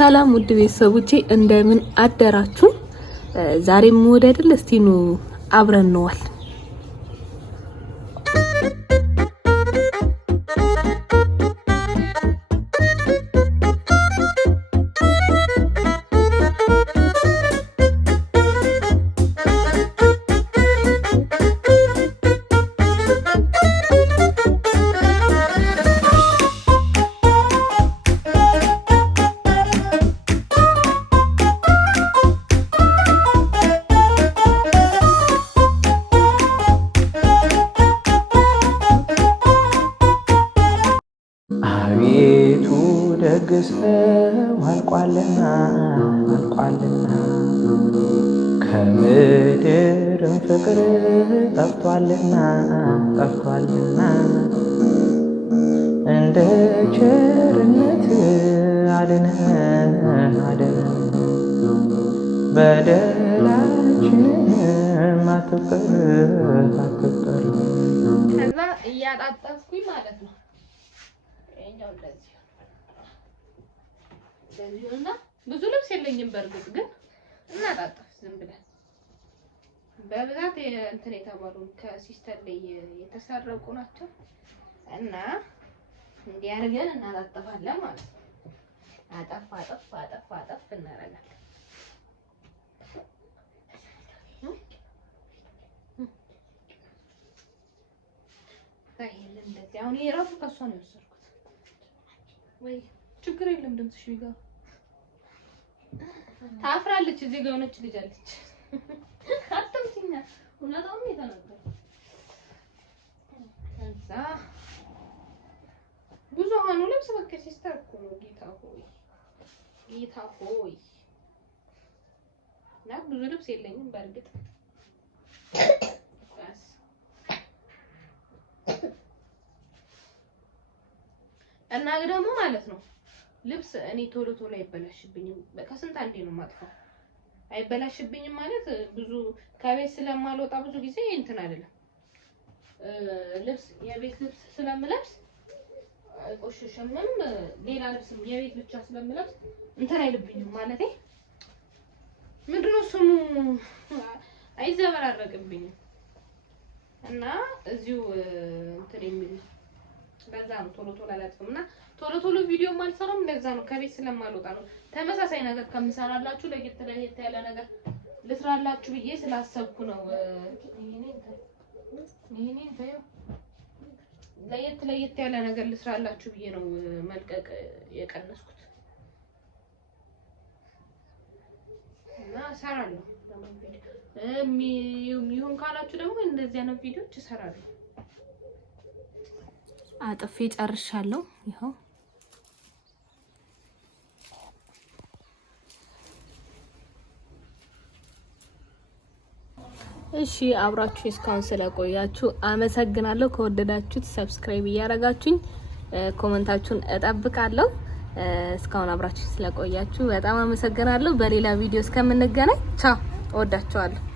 ሰላም ውድ ቤተሰቦቼ እንደምን አደራችሁ? ዛሬም ወደ አይደል እስቲ ኑ አብረን ነዋል። ደግሰው አልቋልና ከምድርም ፍቅር ጠፍቷልና እንደ ቸርነት አድነን በደላችንን አትቁጠር። ከዛ እያጣጣፍኩኝ ማለት ነው እኛው እንደዚህና ብዙ ልብስ የለኝም በርግጥ ግን እናጣጣፍ ዝም ብለን በብዛት እንትን የተባሉ ከሲስተር ላይ የተሰረቁ ናቸው እና እንዲያርገን እናጣጣፋለን ማለት ነው። አጠፍ እናረጋለን። ታይልን እንደዚህ አሁን የራሱ ከሷ ነው የወሰድኩት ወይ ችግር የለም። ድምፅሽ ይጋር ታፍራለች። እዚህ ጋር ሆነች ልጅ አለች። አጥምቲኛ ሁላታውም የተናገረ ከዛ ብዙሃኑ ልብስ በቃ ሲስተር እኮ ነው። ጌታ ሆይ እና ብዙ ልብስ የለኝም በርግጥ እና ደግሞ ማለት ነው ልብስ እኔ ቶሎ አይበላሽብኝም። በቃ ስንት አንዴ ነው ማጥፋው። አይበላሽብኝም ማለት ብዙ ከቤት ስለማልወጣ ብዙ ጊዜ እንትን አይደለም። ልብስ የቤት ልብስ ስለምለብስ ቆሽሽምም ሌላ ልብስ የቤት ብቻ ስለምለብስ እንትን አይልብኝም ማለት ምንድነው ስሙ አይዘበራረቅብኝም። እና እዚሁ እንትን የሚል በዛ ነው ቶሎ አላጥፍምና ቶሎ ቪዲዮ ማልሰራም ለዛ ነው ከቤት ስለማልወጣ ነው። ተመሳሳይ ነገር ከምሰራላችሁ ለየት ያለ ነገር ልስራላችሁ ብዬ ስላሰብኩ ነው። ይሄኔን ታዩ ለየት ያለ ነገር ልስራላችሁ ብዬ ነው መልቀቅ የቀነስኩት እና እሰራለሁ። ይሁን ካላችሁ ደግሞ እንደዚህ አይነት ቪዲዮዎች እሰራለሁ። አጥፌ ጨርሻለሁ። ይሄው እሺ አብራችሁ እስካሁን ስለቆያችሁ አመሰግናለሁ። ከወደዳችሁት ሰብስክራይብ እያደረጋችሁኝ ኮሜንታችሁን እጠብቃለሁ። እስካሁን አብራችሁ ስለቆያችሁ በጣም አመሰግናለሁ። በሌላ ቪዲዮ እስከምንገናኝ ቻው። እወዳችኋለሁ።